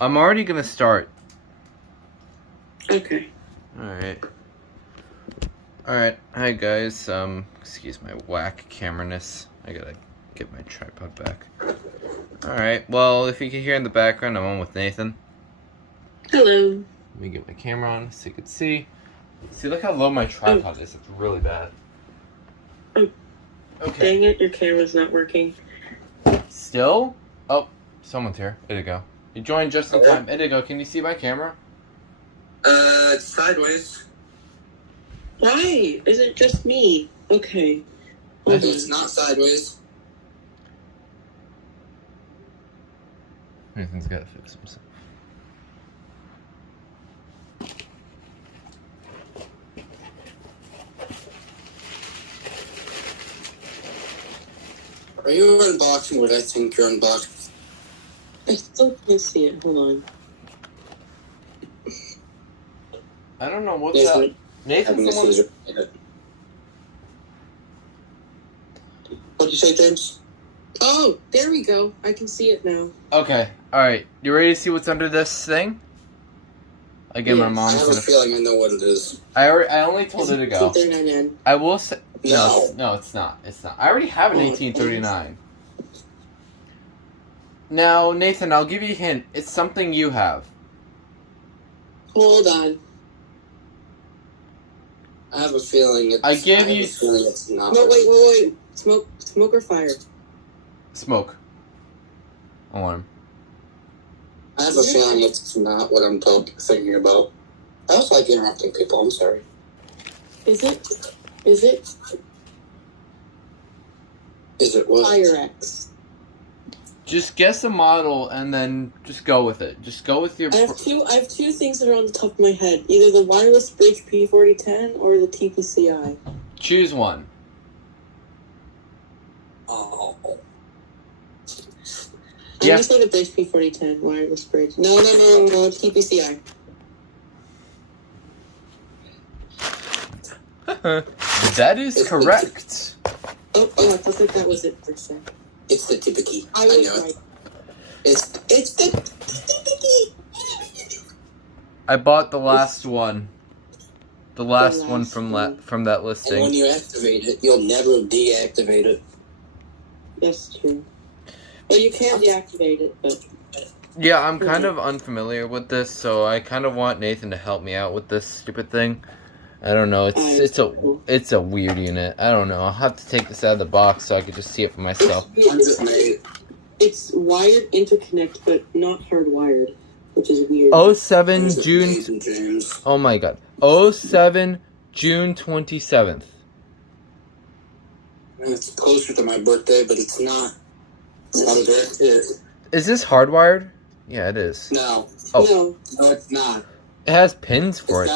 I'm already gonna start. Okay. Alright. Alright, hi guys. Excuse my whack camera-ness. I gotta get my tripod back. Alright, well, if you can hear in the background, I'm on with Nathan. Hello. Let me get my camera on so you can see. See, look how low my tripod is. It's really bad. Oh. Okay. Dang it, your camera's not working. Still? Oh, someone's here. Indigo. You joined just in time. Indigo, can you see my camera? It's sideways. Why? Is it just me? Okay. It's not sideways. Nathan's gotta fix himself. Are you unboxing what I think you're unboxing? I still can't see it. Hold on. I don't know what's up. Nathan, someone... What'd you say, James? Oh, there we go. I can see it now. Okay, alright. You ready to see what's under this thing? Again, my mom. I have a feeling I know what it is. I only told it to go. 1839. I will say... No. No, it's not. It's not. I already have an 1839. Now, Nathan, I'll give you a hint. It's something you have. Hold on. I have a feeling it's... I give you... it's not. No, wait. Smoke or fire? Smoke. I want him. I have a feeling it's not what I'm thinking about. I also like interrupting people. I'm sorry. Is it? Is it what? FireX? Just guess a model and then just go with it. Just go with your... I have two things that are on the top of my head. Either the wireless bridge P4010 or the TPCI. Choose one. Oh. I'm gonna say the bridge P4010, wireless bridge. No, TPCI. That is correct. Oh, I thought that was it for a second. It's the TPCI. I was right. It's the TPCI. I bought the last one. The last one from that listing. And when you activate it, you'll never deactivate it. That's true. Well, you can deactivate it, but... Yeah, I'm kind of unfamiliar with this, so I kind of want Nathan to help me out with this stupid thing. I don't know. It's a weird unit. I don't know. I'll have to take this out of the box so I can just see it for myself. It's wired interconnect, but not hardwired, which is weird. 07 June. Oh my god. 07 June 27th. It's closer to my birthday, but it's not. It's not a direct hit. Is this hardwired? Yeah, it is. No. Oh. No, it's not. It has pins for it.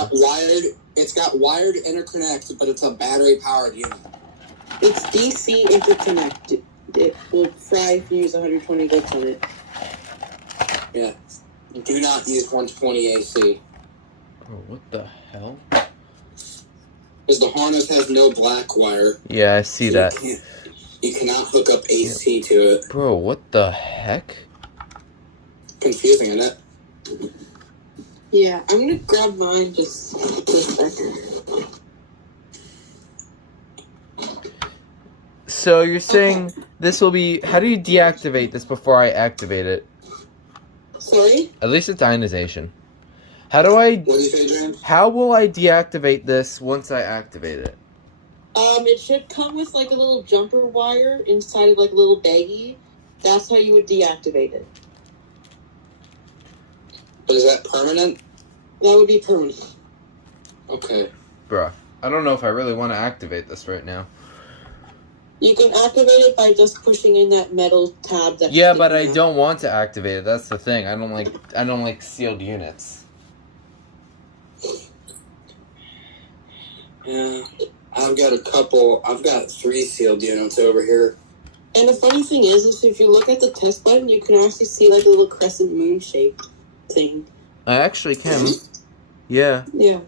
It's got wired interconnect, but it's a battery-powered unit. It's DC interconnect. It will fry if you use 120 volts on it. Yeah. Do not use 120 AC. Oh, what the hell? Because the harness has no black wire. Yeah, I see that. You cannot hook up AC to it. Bro, what the heck? Confusing, isn't it? Yeah, I'm gonna grab mine just a second. So you're saying this will be... How do you deactivate this before I activate it? Sorry? At least it's ionization. How do I... What do you say, James? How will I deactivate this once I activate it? It should come with like a little jumper wire inside of like a little baggie. That's how you would deactivate it. But is that permanent? That would be permanent. Okay. Bruh, I don't know if I really want to activate this right now. You can activate it by just pushing in that metal tab. Yeah, but I don't want to activate it. That's the thing. I don't like sealed units. Yeah. I've got 3 sealed units over here. And the funny thing is if you look at the test button, you can actually see like a little crescent moon shape thing. I actually can. Yeah. Yeah.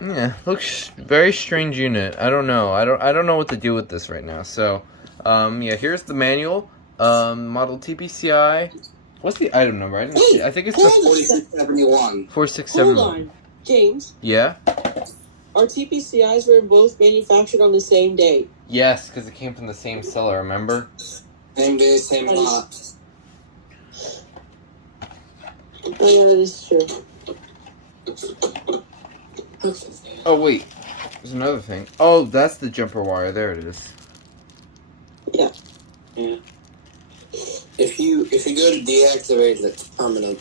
Yeah, looks very strange unit. I don't know. I don't know what to do with this right now. So, yeah, here's the manual. Model TPCI. What's the item number? I didn't see. I think it's the 4671. 4671. Hold on, James. Yeah. Our TPCIs were both manufactured on the same day. Yes, because it came from the same seller. Remember? Same day, same lot. Oh yeah, that is true. Oh wait, there's another thing. Oh, that's the jumper wire. There it is. Yeah. Yeah. If you go to deactivate it, it's permanent.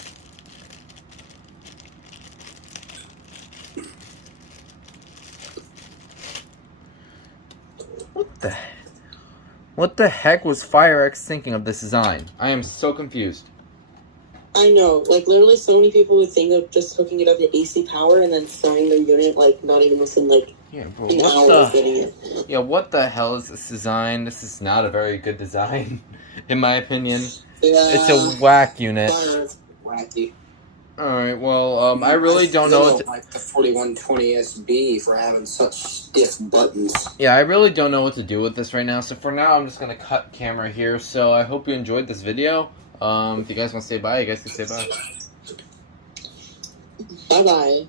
What the heck was FireX thinking of this design? I am so confused. I know, like literally, so many people would think of just hooking it up to AC power and then starting their unit, like not even within like Yeah, bro. an hour of getting it. Yeah, what the hell is this design? This is not a very good design, in my opinion. Yeah, It's a whack unit. FireX wacky. Alright, well, I really don't know what to... like the 4120 SB for having such stiff buttons. Yeah, I really don't know what to do with this right now. So for now, I'm just going to cut camera here. So I hope you enjoyed this video. If you guys want to say bye, you guys can say bye. Bye-bye.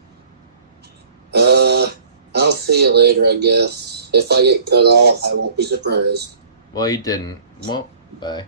I'll see you later, I guess. If I get cut off, I won't be surprised. Well, you didn't. Well, bye.